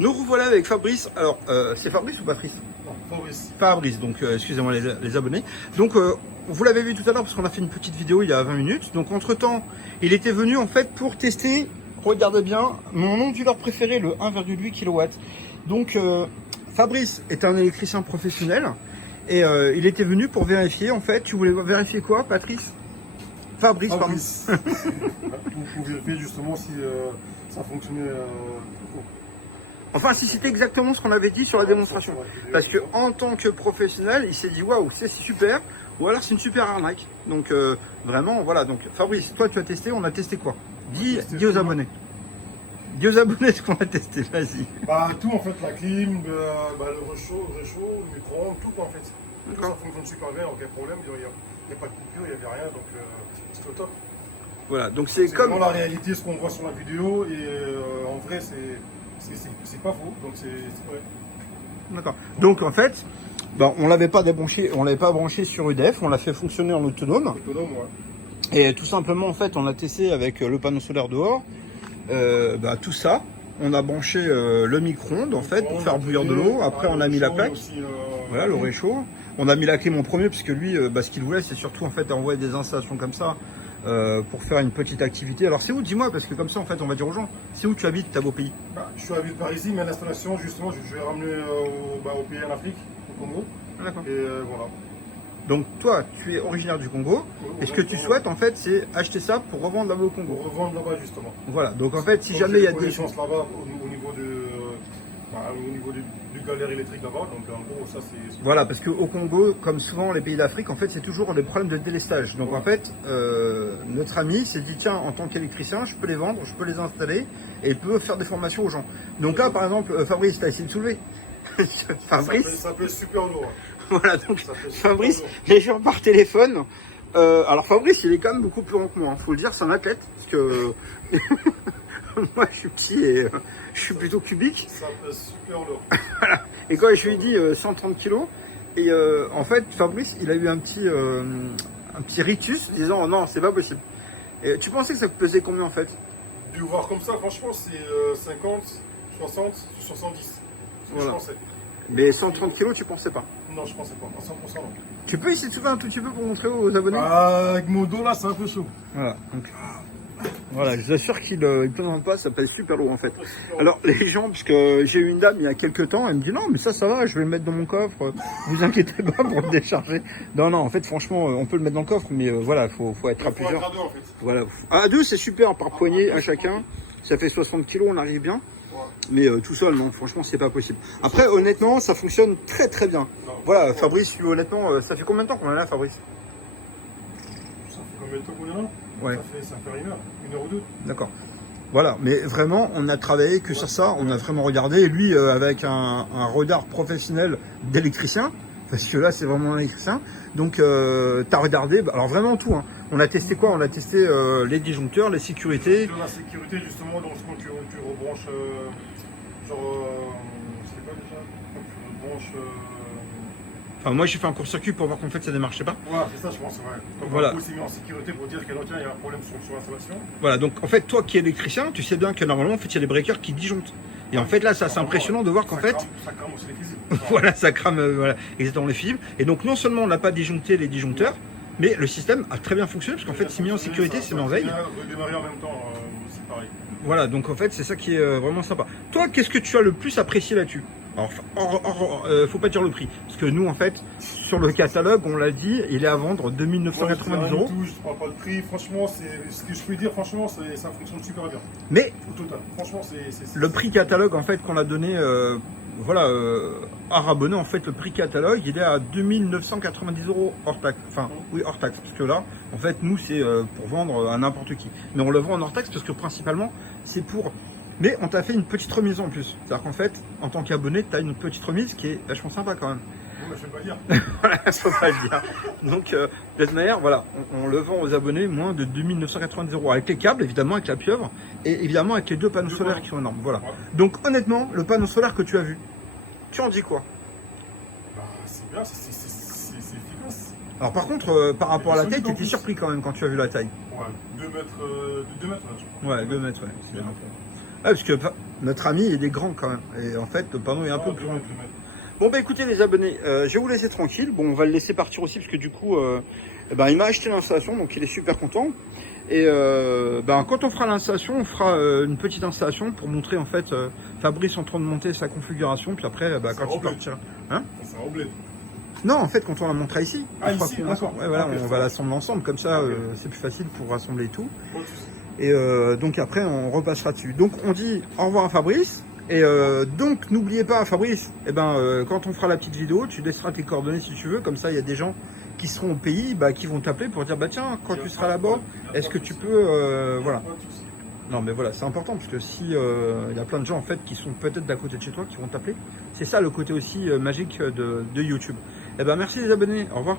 Nous revoilà avec Fabrice. Alors, c'est Fabrice ou Patrice? Non, Fabrice. Fabrice, donc excusez-moi les abonnés. Donc, vous l'avez vu tout à l'heure parce qu'on a fait une petite vidéo il y a 20 minutes. Donc, entre-temps, il était venu en fait pour tester, regardez bien, mon onduleur préféré, le 1,8 kW. Donc, Fabrice est un électricien professionnel et il était venu pour vérifier en fait. Tu voulais vérifier quoi, Patrice? Fabrice, pardon. Pour vérifier justement si ça fonctionnait. Enfin, si c'était exactement ce qu'on avait dit sur la démonstration. Parce que en tant que professionnel, il s'est dit waouh, c'est super, ou alors c'est une super arnaque. Donc vraiment, voilà. Donc Fabrice, toi tu as testé, on a testé quoi? Dis aux abonnés. Dis aux abonnés ce qu'on a testé, vas-y. Bah tout en fait, la clim, le réchaud, le micro-ondes, tout quoi en fait. Tout ça fonctionne super bien, aucun problème, il n'y a pas de coupure, il n'y avait rien, donc c'est au top. Voilà, donc c'est comme la réalité, ce qu'on voit sur la vidéo, et en vrai c'est pas faux, donc c'est vrai. D'accord. Donc en fait, bah, on l'avait pas branché sur UDF, on l'a fait fonctionner en autonome. Autonome, ouais. Et tout simplement en fait, on a testé avec le panneau solaire dehors, tout ça. On a branché le micro-ondes en fait pour faire bouillir de l'eau. Après on a mis la plaque. Aussi, voilà, le réchaud. On a mis la clim en premier parce que lui, ce qu'il voulait, c'est surtout en fait envoyer des installations comme ça pour faire une petite activité. Alors c'est où, dis-moi, parce que comme ça en fait on va dire aux gens, c'est où tu habites, ta beau pays? Je suis à Ville par ici, mais l'installation justement, je vais ramener au pays en Afrique, au Congo. D'accord. Et voilà. Donc toi, tu es originaire du Congo. Et ce que tu souhaites en fait, c'est acheter ça pour revendre là-bas au Congo. Pour revendre là-bas justement. Voilà. Donc en fait, si Donc, jamais il y a des des connaissances là-bas au niveau du galère électrique là-bas, donc en gros ça c'est. Voilà, parce qu'au Congo, comme souvent les pays d'Afrique, en fait, c'est toujours des problèmes de délestage. Donc en fait, notre ami s'est dit tiens, en tant qu'électricien, je peux les vendre, je peux les installer et il peut faire des formations aux gens. Donc là, par exemple, Fabrice, tu as essayé de soulever. Fabrice. Ça peut être super lourd. Voilà, donc Fabrice, les gens par téléphone. Alors Fabrice, il est quand même beaucoup plus grand que moi, faut le dire, c'est un athlète, parce que moi je suis petit et je suis plutôt cubique. Ça peut être super lourd. Voilà. Et quand je lui ai dit 130 kg, et en fait Fabrice, il a eu un petit rictus disant oh, non, c'est pas possible. Et tu pensais que ça pesait combien en fait? Du voir comme ça, franchement, c'est 50, 60, 70. Voilà. Je pensais. Mais 130 kg, tu pensais pas? Non, je pensais pas, à 100% non. Tu peux essayer de soulever un tout petit peu pour montrer aux abonnés? Avec mon dos là, c'est un peu chaud. Voilà, donc, voilà, je vous assure qu'il ne plaisante pas, ça pèse super lourd en fait. Alors les gens, parce que j'ai eu une dame il y a quelques temps, elle me dit non mais ça va, je vais le mettre dans mon coffre, vous inquiétez pas pour le décharger. Non, en fait franchement on peut le mettre dans le coffre, mais voilà, faut être à plusieurs. À deux, en fait. Voilà, à deux c'est super, par poignée à chacun, ça fait 60 kg, on arrive bien. Mais tout seul, non, franchement, c'est pas possible. Après, honnêtement, ça fonctionne très très bien. Voilà, Fabrice, honnêtement, ça fait combien de temps qu'on est là, Fabrice? Ça fait combien de temps qu'on est là? Ouais. Ça fait une heure ou deux. D'accord. Voilà, mais vraiment, on a travaillé que sur ça, on a vraiment regardé. Et lui, avec un regard professionnel d'électricien, parce que là, c'est vraiment un électricien. Donc, tu as regardé, alors vraiment tout. Hein. On a testé quoi? On a testé les disjoncteurs, les sécurités. La sécurité, justement, donc quand tu rebranches, c'était quoi déjà? Quand tu rebranches. Enfin, moi, j'ai fait un court-circuit pour voir qu'en fait, ça ne démarchait pas. Ouais, c'est ça, je pense, ouais. Donc, voilà. C'est mis en sécurité pour dire qu'il y a un problème sur l'installation. Voilà, donc en fait, toi qui es électricien, tu sais bien que normalement, en fait, il y a des breakers qui disjonctent. Et en fait, là, ça, c'est impressionnant de voir qu'en fait. Ça crame aussi les fusibles. Voilà, ça crame voilà, exactement les fusibles. Et donc, non seulement on n'a pas disjoncté les disjoncteurs, mais le système a très bien fonctionné parce qu'en fait, c'est mis en sécurité, c'est mis en veille. Redémarrer en même temps, c'est pareil. Voilà, donc en fait, c'est ça qui est vraiment sympa. Toi, qu'est-ce que tu as le plus apprécié là-dessus? Alors, faut pas dire le prix, parce que nous, en fait, sur le catalogue, on l'a dit, il est à vendre 2 990 €. Je ne parle pas de prix, franchement, ce que je peux dire, franchement, ça fonctionne super bien. Mais au total, franchement, c'est le prix catalogue, en fait, qu'on a donné, à Rabonnet, en fait, le prix catalogue, il est à 2 990 € hors taxe. Enfin, oui, hors taxe, parce que là, en fait, nous, c'est pour vendre à n'importe qui. Mais on le vend en hors taxe parce que principalement, c'est pour. Mais on t'a fait une petite remise en plus. C'est-à-dire qu'en fait, en tant qu'abonné, tu as une petite remise qui est vachement sympa quand même. Non, mais je ne vais pas dire. Voilà, je ne peux pas le dire. Donc, de cette manière, voilà, on le vend aux abonnés moins de 2 990 €. Avec les câbles, évidemment, avec la pieuvre, et évidemment avec les deux panneaux solaires qui sont énormes. Voilà. Ouais. Donc, honnêtement, le panneau solaire que tu as vu, tu en dis quoi? Bah, c'est bien, c'est efficace. Alors, par contre, par rapport à la taille, tu étais surpris quand même quand tu as vu la taille. Ouais, 2 mètres, je crois. Ouais, 2 mètres, ouais. C'est bien. Ouais, parce que Notre ami, il est grand quand même. Et en fait, le panneau est un peu plus grand. Bon bah écoutez les abonnés, je vais vous laisser tranquille. Bon, on va le laisser partir aussi parce que du coup, il m'a acheté l'installation, donc il est super content. Et quand on fera l'installation, on fera une petite installation pour montrer en fait Fabrice en train de monter sa configuration. Puis après, quand il partira. Hein? Ça sera au bled. Non, en fait, quand on la montera ici. Ah, ici, d'accord. Ouais, voilà, on va l'assembler ensemble, comme ça, c'est plus facile pour rassembler tout. Bon, Et donc après, on repassera dessus. Donc on dit au revoir à Fabrice. Et donc n'oubliez pas Fabrice, quand on fera la petite vidéo, tu laisseras tes coordonnées si tu veux, comme ça il y a des gens qui seront au pays, qui vont t'appeler pour dire tiens, quand tu seras là-bas, est-ce que tu peux voilà. Non mais voilà, c'est important parce que si il y a plein de gens en fait qui sont peut-être d'à côté de chez toi qui vont t'appeler, c'est ça le côté aussi magique de YouTube. Merci les abonnés, au revoir.